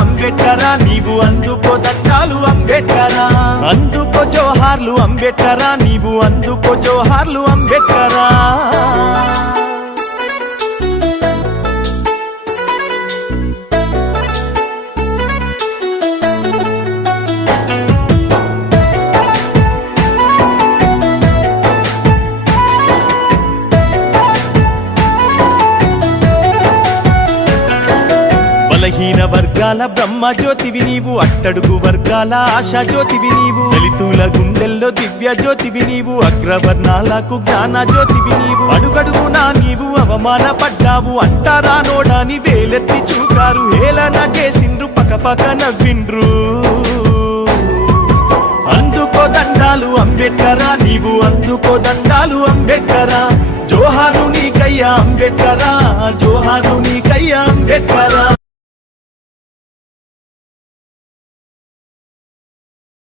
అంబేద్కరా నీవు అందుకో దండాలు అంబేద్కరా అందుకో జోహార్లు అంబేద్కరా నీవు అందుకో జోహార్లు అంబేద్కరా బలహీన వర్గాల బ్రహ్మ జ్యోతివి నీవు అట్టడుగు వర్గాల ఆశా జ్యోతివి నీవు దళితుల గుండెల్లో దివ్య జ్యోతివి నీవు అగ్రవర్ణాలకు జ్ఞాన జ్యోతివి నీవు అడుగడుగునా నీవు అవమానపడ్డావు అంటారా నోడాని వేలెత్తి చూకారు హేళన చేసిండ్రు పకపక నవ్విండ్రు అందుకో దండాలు అంబేద్కరా నీవు అందుకో దండాలు అంబేద్కరా జోహారు నీకయ్యా అంబేద్కరా జోహారు నీకయ్యా అంబేద్కరా